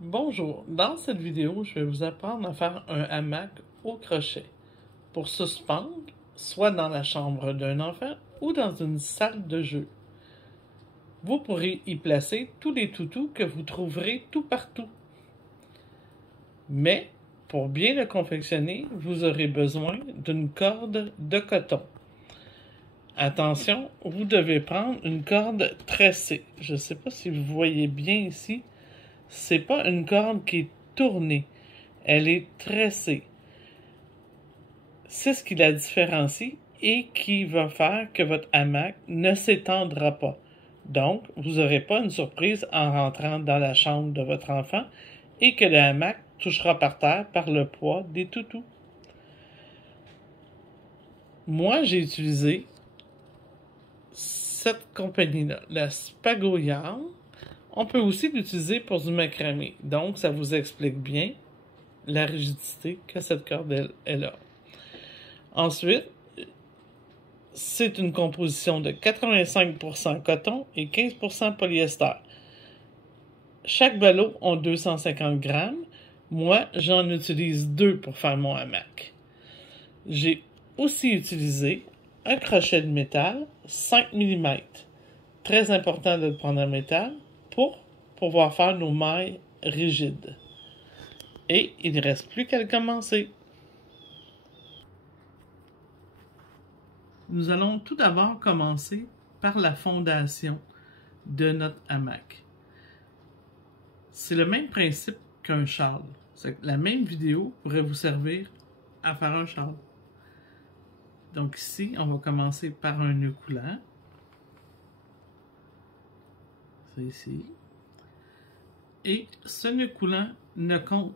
Bonjour, dans cette vidéo, je vais vous apprendre à faire un hamac au crochet pour suspendre, soit dans la chambre d'un enfant ou dans une salle de jeu. Vous pourrez y placer tous les toutous que vous trouverez tout partout. Mais, pour bien le confectionner, vous aurez besoin d'une corde de coton. Attention, vous devez prendre une corde tressée. Je ne sais pas si vous voyez bien ici. C'est pas une corde qui est tournée. Elle est tressée. C'est ce qui la différencie et qui va faire que votre hamac ne s'étendra pas. Donc, vous n'aurez pas une surprise en rentrant dans la chambre de votre enfant et que le hamac touchera par terre par le poids des toutous. Moi, j'ai utilisé cette compagnie-là, la Spago Yarn. On peut aussi l'utiliser pour du macramé. Donc, ça vous explique bien la rigidité que cette corde elle a. Ensuite, c'est une composition de 85% coton et 15% polyester. Chaque ballot a 250 grammes. Moi, j'en utilise 2 pour faire mon hamac. J'ai aussi utilisé un crochet de métal 5 mm. Très important de le prendre en métal pour pouvoir faire nos mailles rigides. Et il ne reste plus qu'à le commencer. Nous allons tout d'abord commencer par la fondation de notre hamac. C'est le même principe qu'un châle. La même vidéo pourrait vous servir à faire un châle. Donc ici, on va commencer par un nœud coulant. C'est ici. Et ce nœud coulant ne compte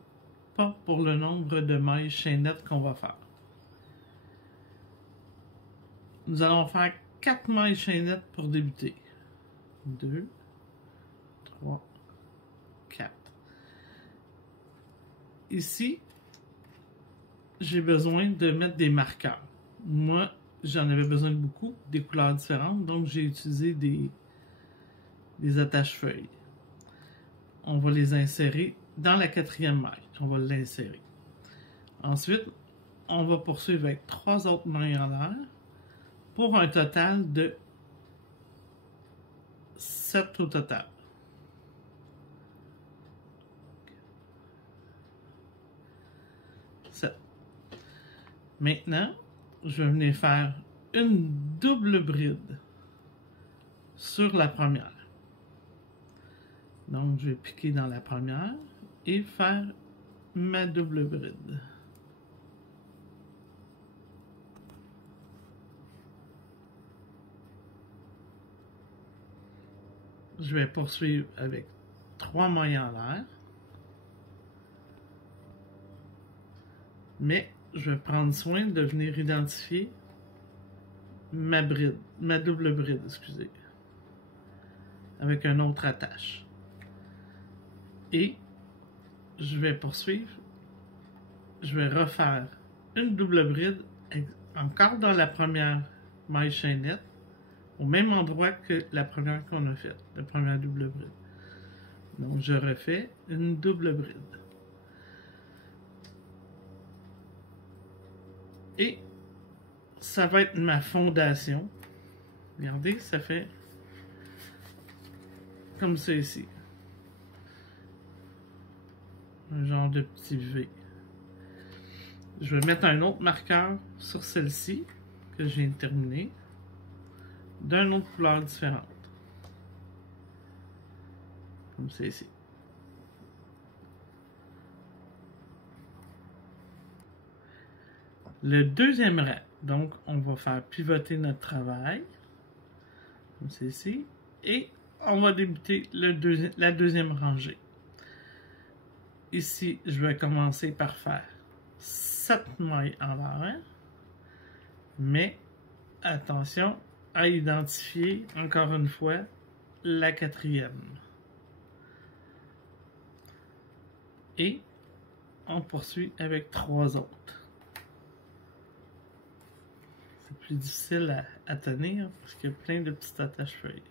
pas pour le nombre de mailles chaînettes qu'on va faire. Nous allons faire 4 mailles chaînettes pour débuter. 2, 3, 4. Ici, j'ai besoin de mettre des marqueurs. Moi, j'en avais besoin de beaucoup, des couleurs différentes, donc j'ai utilisé des attache-feuilles. On va les insérer dans la 4e maille. On va l'insérer. Ensuite, on va poursuivre avec 3 autres mailles en l'air pour un total de 7 au total. Maintenant, je vais venir faire une double bride sur la première. Donc, je vais piquer dans la première et faire ma double bride. Je vais poursuivre avec 3 mailles en l'air. Mais je vais prendre soin de venir identifier ma bride, ma double bride, excusez, avec une autre attache. Et je vais poursuivre, je vais refaire une double bride encore dans la première maille chaînette, au même endroit que la première qu'on a faite, la première double bride. Donc je refais une double bride. Et ça va être ma fondation. Regardez, ça fait comme ça ici. Un genre de petit V. Je vais mettre un autre marqueur sur celle-ci, que je viens de terminer, d'une autre couleur différente. Comme ça ici. Le deuxième rang, donc on va faire pivoter notre travail, comme ceci, et on va débuter la deuxième rangée. Ici, je vais commencer par faire 7 mailles en l'air, mais attention à identifier encore une fois la 4e. Et on poursuit avec 3 autres. Plus difficile à tenir parce qu'il y a plein de petites attaches-feuilles.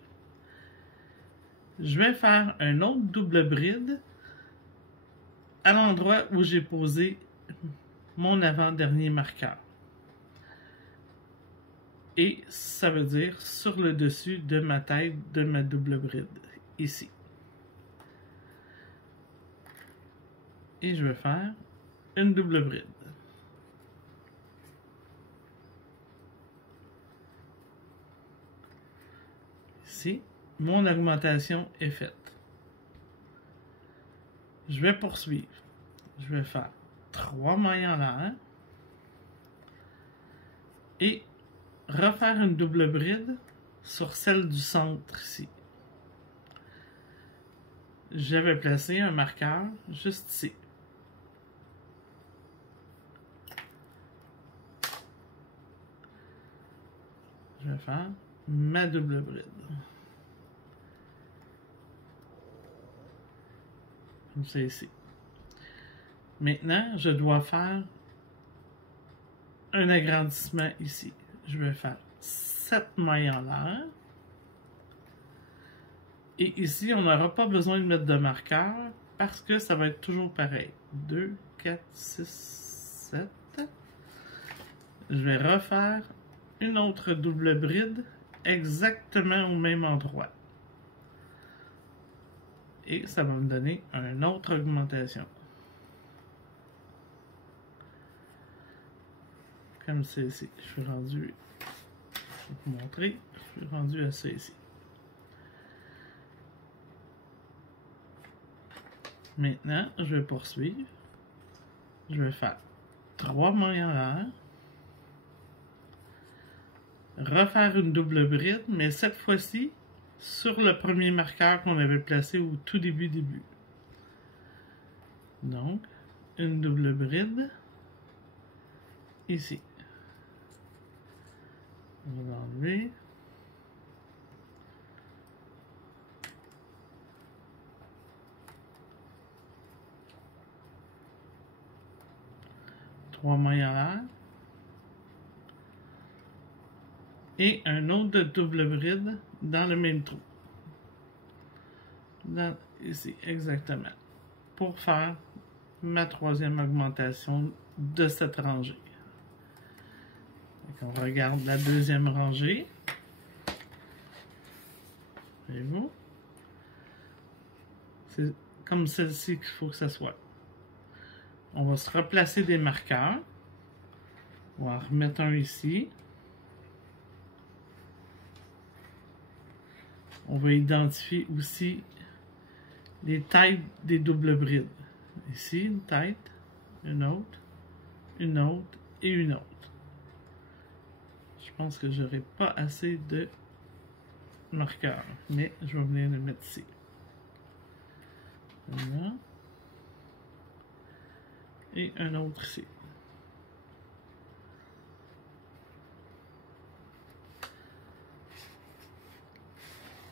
Je vais faire un autre double bride à l'endroit où j'ai posé mon avant-dernier marqueur. Et ça veut dire sur le dessus de ma tête de ma double bride, ici. Et je vais faire une double bride. Ici, mon augmentation est faite. Je vais poursuivre. Je vais faire 3 mailles en l'air et refaire une double bride sur celle du centre ici. J'avais placé un marqueur juste ici. Je vais faire ma double bride. Comme c'est ici. Maintenant, je dois faire un agrandissement ici. Je vais faire 7 mailles en l'air. Et ici, on n'aura pas besoin de mettre de marqueur parce que ça va être toujours pareil. 2, 4, 6, 7. Je vais refaire une autre double bride exactement au même endroit. Et ça va me donner une autre augmentation. Comme c'est ici. Je suis rendu, je vais vous montrer, je suis rendu à ça ici. Maintenant, je vais poursuivre. Je vais faire 3 mailles en l'air. Refaire une double bride, mais cette fois-ci, sur le premier marqueur qu'on avait placé au tout début. Donc, une double bride ici. On va l'enlever. Trois mailles en l'air. Et un autre double bride dans le même trou. Ici, exactement. Pour faire ma troisième augmentation de cette rangée. Donc, on regarde la deuxième rangée. Voyez-vous? C'est comme celle-ci qu'il faut que ça soit. On va se replacer des marqueurs. On va en remettre un ici. On va identifier aussi les têtes des doubles brides. Ici, une tête, une autre et une autre. Je pense que j'aurai pas assez de marqueurs, mais je vais venir le mettre ici. Voilà. Et un autre ici.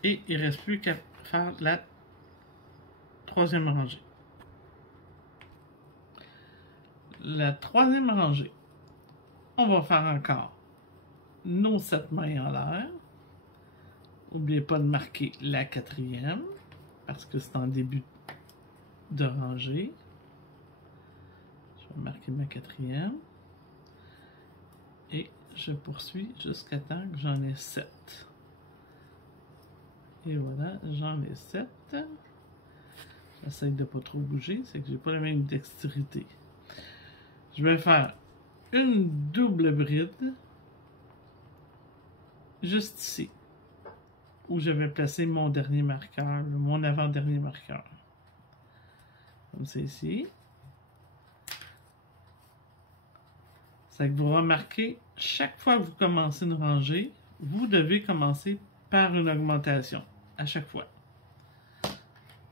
Et il ne reste plus qu'à faire la troisième rangée. La troisième rangée, on va faire encore nos 7 mailles en l'air. N'oubliez pas de marquer la quatrième, parce que c'est en début de rangée. Je vais marquer ma quatrième. Et je poursuis jusqu'à temps que j'en ai 7. Et voilà, j'en ai 7. J'essaie de ne pas trop bouger, c'est que j'ai pas la même dextérité. Je vais faire une double bride juste ici, où je vais placer mon dernier marqueur, mon avant-dernier marqueur. Comme c'est ici. C'est que vous remarquez, chaque fois que vous commencez une rangée, vous devez commencer par une augmentation, à chaque fois.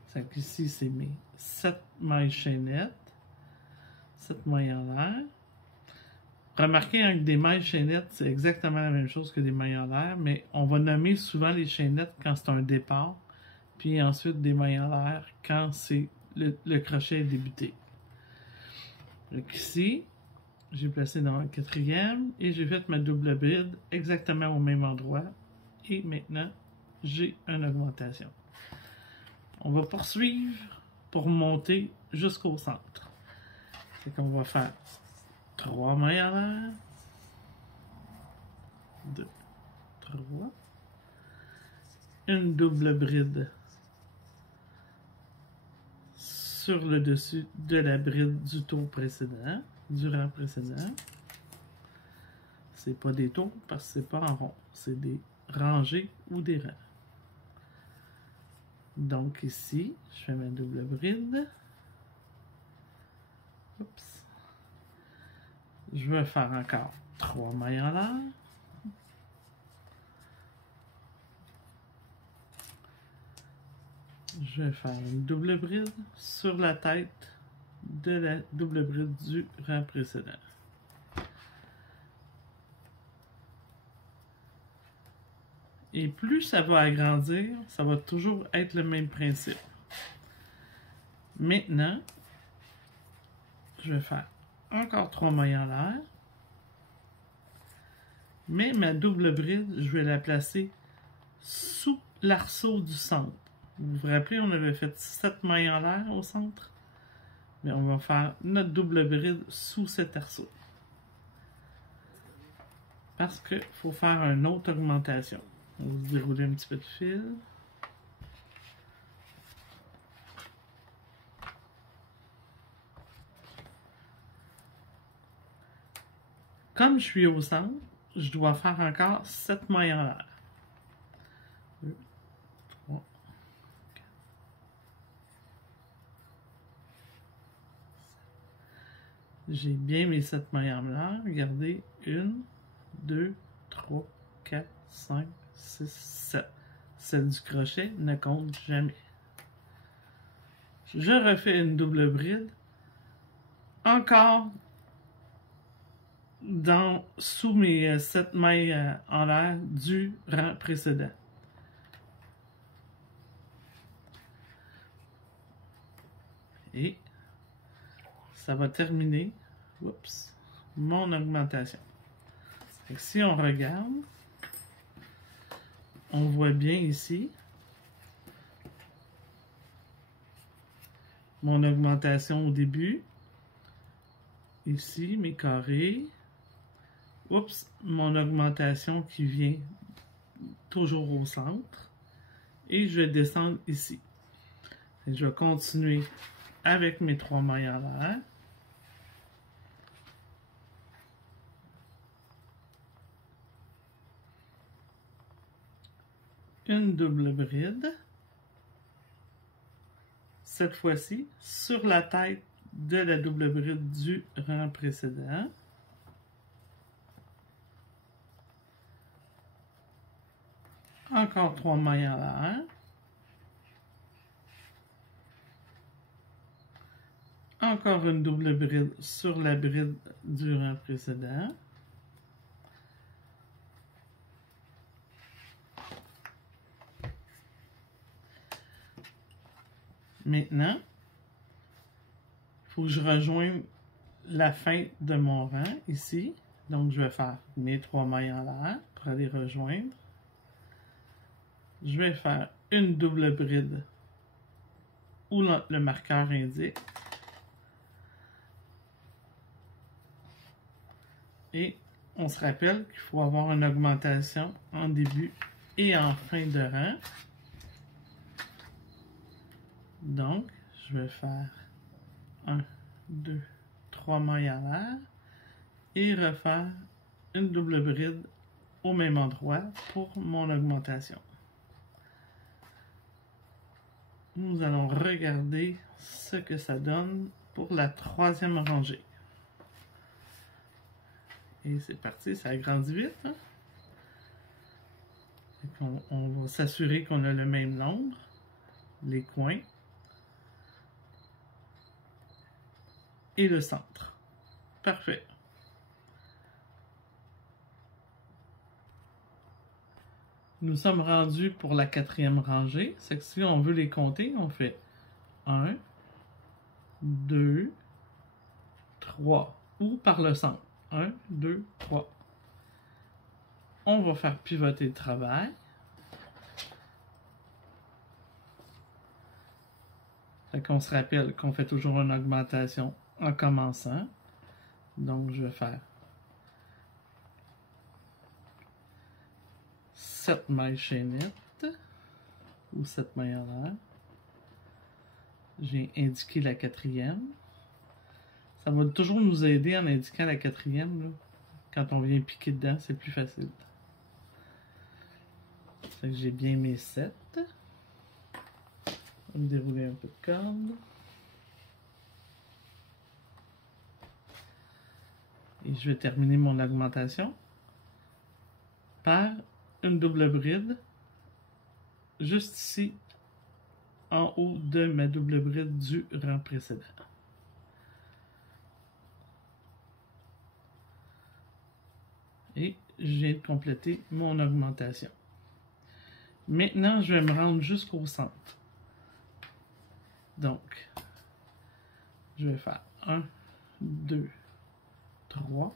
C'est qu'ici, c'est mes 7 mailles chaînettes, 7 mailles en l'air. Remarquez hein, que des mailles chaînettes, c'est exactement la même chose que des mailles en l'air, mais on va nommer souvent les chaînettes quand c'est un départ, puis ensuite des mailles en l'air quand c'est le crochet est débuté. Donc ici, j'ai placé dans la quatrième et j'ai fait ma double bride exactement au même endroit. Et maintenant, j'ai une augmentation. On va poursuivre pour monter jusqu'au centre. C'est qu'on va faire 3 mailles en l'air, 2, 3, une double bride sur le dessus de la bride du tour précédent, du rang précédent. C'est pas des tours parce que c'est pas en rond, c'est des rangées ou des rangs. Donc ici, je fais ma double bride. Oups. Je vais faire encore 3 mailles en l'air. Je vais faire une double bride sur la tête de la double bride du rang précédent. Et plus ça va agrandir, ça va toujours être le même principe. Maintenant, je vais faire encore 3 mailles en l'air. Mais ma double bride, je vais la placer sous l'arceau du centre. Vous vous rappelez, on avait fait 7 mailles en l'air au centre? Mais on va faire notre double bride sous cet arceau. Parce qu'il faut faire une autre augmentation. On va se dérouler un petit peu de fil. Comme je suis au centre, je dois faire encore 7 mailles en l'air. 2, 3, 4, 7. J'ai bien mes 7 mailles en l'air. Regardez, 1, 2, 3, 4, 5, 6, 7. Celle du crochet ne compte jamais. Je refais une double bride. Encore sous mes 7 mailles en l'air du rang précédent. Et ça va terminer mon augmentation. Et si on regarde, on voit bien ici mon augmentation au début. Ici, mes carrés. Mon augmentation qui vient toujours au centre. Et je vais descendre ici. Et je vais continuer avec mes 3 mailles en l'air. Une double bride. Cette fois-ci, sur la tête de la double bride du rang précédent. Encore 3 mailles en l'air. Encore une double bride sur la bride du rang précédent. Maintenant, il faut que je rejoigne la fin de mon rang ici. Donc, je vais faire mes 3 mailles en l'air pour aller rejoindre. Je vais faire une double bride où le marqueur indique. Et on se rappelle qu'il faut avoir une augmentation en début et en fin de rang. Donc, je vais faire 1, 2, 3 mailles en l'air et refaire une double bride au même endroit pour mon augmentation. Nous allons regarder ce que ça donne pour la 3e rangée. Et c'est parti, ça agrandit vite. Hein? On va s'assurer qu'on a le même nombre, les coins et le centre. Parfait. Nous sommes rendus pour la 4e rangée. C'est que si on veut les compter, on fait 1, 2, 3 ou par le centre. 1, 2, 3. On va faire pivoter le travail. Fait qu'on se rappelle qu'on fait toujours une augmentation en commençant. Donc, je vais faire 7 mailles chaînettes ou 7 mailles en l'air. J'ai indiqué la quatrième. Ça va toujours nous aider en indiquant la quatrième. Là. Quand on vient piquer dedans, c'est plus facile. Fait que j'ai bien mes 7. On va me dérouler un peu de corde. Et je vais terminer mon augmentation par une double bride juste ici en haut de ma double bride du rang précédent. Et je viens de compléter mon augmentation. Maintenant, je vais me rendre jusqu'au centre. Donc, je vais faire 1, 2, 3.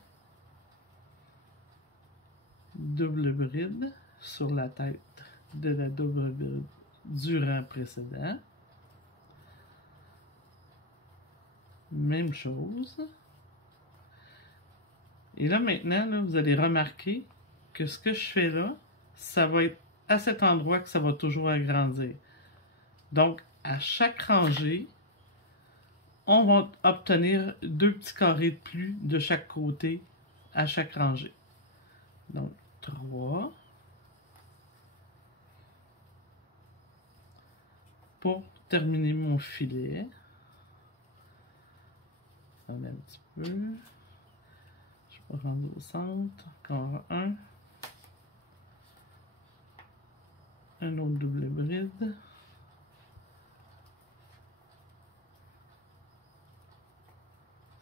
Double bride sur la tête de la double bride du rang précédent. Même chose. Et là, maintenant, là, vous allez remarquer que ce que je fais là, ça va être à cet endroit que ça va toujours agrandir. Donc, à chaque rangée, on va obtenir 2 petits carrés de plus de chaque côté à chaque rangée. Donc, 3 pour terminer mon filet. On a un petit peu. Je vais rendre au centre. Encore un autre double bride.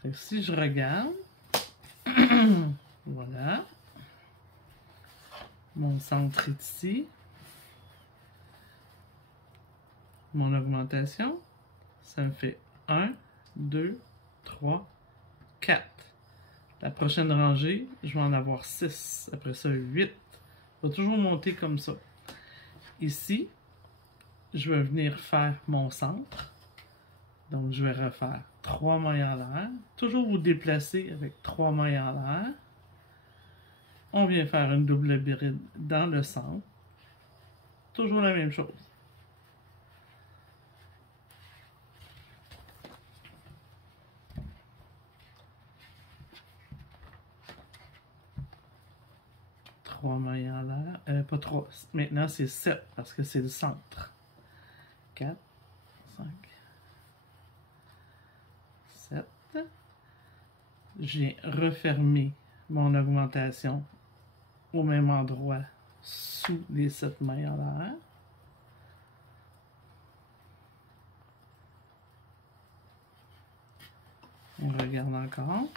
Fait que si je regarde, voilà, mon centre est ici, mon augmentation, ça me fait 1, 2, 3, 4. La prochaine rangée, je vais en avoir 6, après ça 8. Je vais toujours monter comme ça. Ici, je vais venir faire mon centre. Donc, je vais refaire 3 mailles en l'air. Toujours vous déplacer avec 3 mailles en l'air. On vient faire une double bride dans le centre. Toujours la même chose. Trois mailles en l'air. Pas 3. Maintenant, c'est 7 parce que c'est le centre. 4, 5, 7. J'ai refermé mon augmentation au même endroit sous les 7 mailles en l'air. On regarde encore.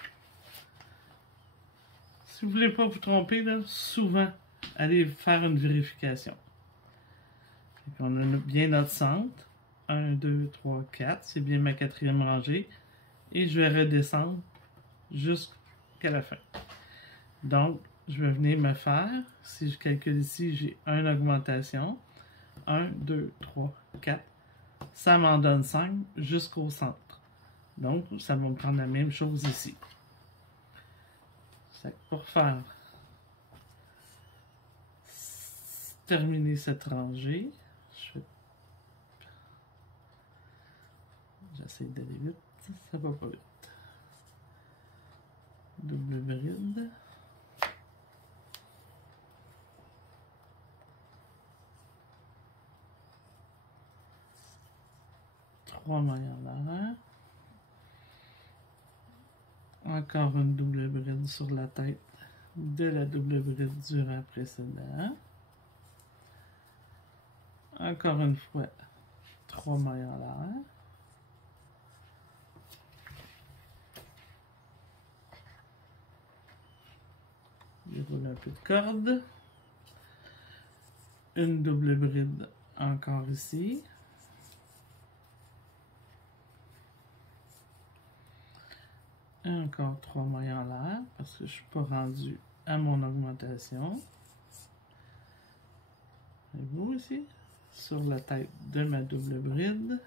Si vous ne voulez pas vous tromper, là, souvent, allez faire une vérification. On a bien notre centre. 1, 2, 3, 4. C'est bien ma quatrième rangée. Et je vais redescendre jusqu'à la fin. Donc, je vais venir me faire, si je calcule ici, j'ai une augmentation. 1, 2, 3, 4. Ça m'en donne 5 jusqu'au centre. Donc, ça va me prendre la même chose ici. Pour faire terminer cette rangée, j'essaie d'aller vite, ça va pas vite. Double bride. Trois mailles en l'air. Encore une double bride sur la tête de la double bride du rang précédent. Encore une fois, 3 mailles en l'air. Déroule un peu de corde. Une double bride encore ici. Et encore 3 mailles en l'air parce que je ne suis pas rendu à mon augmentation. Et vous ici, sur la tête de ma double bride.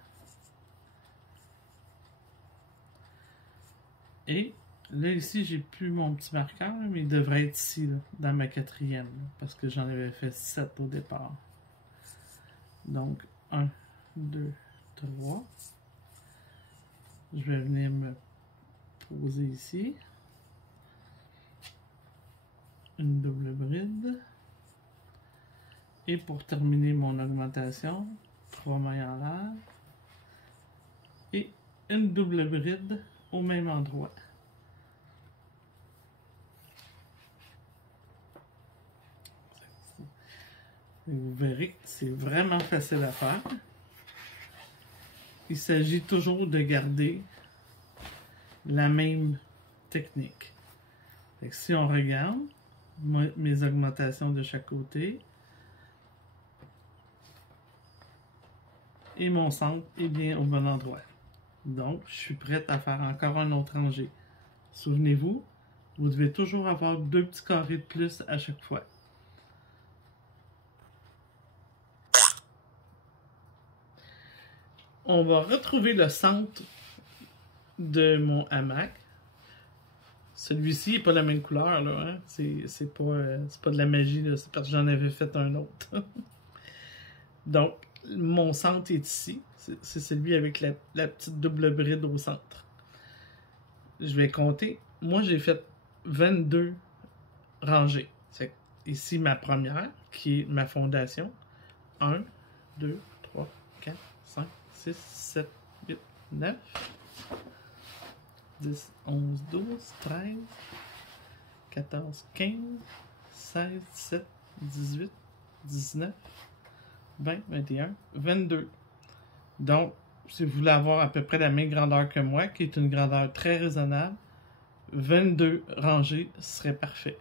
Et là, ici, j'ai plus mon petit marqueur, mais il devrait être ici, là, dans ma quatrième, là, parce que j'en avais fait 7 au départ. Donc, 1, 2, 3. Je vais venir me poser ici. Une double bride. Et pour terminer mon augmentation, 3 mailles en l'air. Et une double bride au même endroit. Et vous verrez que c'est vraiment facile à faire. Il s'agit toujours de garder la même technique. Fait que si on regarde mes augmentations de chaque côté, et mon centre est bien au bon endroit. Donc, je suis prête à faire encore un autre rangé. Souvenez-vous, vous devez toujours avoir 2 petits carrés de plus à chaque fois. On va retrouver le centre de mon hamac. Celui-ci n'est pas la même couleur, là. Hein? C'est pas de la magie, là. C'est parce que j'en avais fait un autre. Donc, mon centre est ici. C'est celui avec la petite double bride au centre. Je vais compter. Moi, j'ai fait 22 rangées. C'est ici ma première, qui est ma fondation. 1, 2, 3, 4, 5, 6, 7, 8, 9, 10, 11, 12, 13, 14, 15, 16, 17, 18, 19, 20, 21, 22. Donc, si vous voulez avoir à peu près la même grandeur que moi, qui est une grandeur très raisonnable, 22 rangées serait parfait.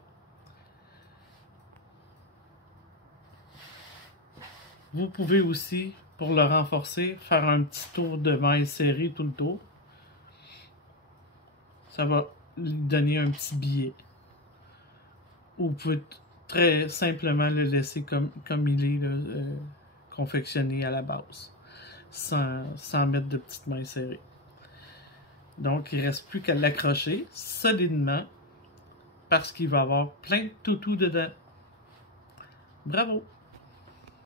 Vous pouvez aussi, pour le renforcer, faire un petit tour de maille serrée tout le tour. Ça va lui donner un petit billet. Ou vous pouvez très simplement le laisser comme il est là, confectionné à la base, sans mettre de petites mailles serrées. Donc, il ne reste plus qu'à l'accrocher solidement parce qu'il va y avoir plein de toutous dedans. Bravo!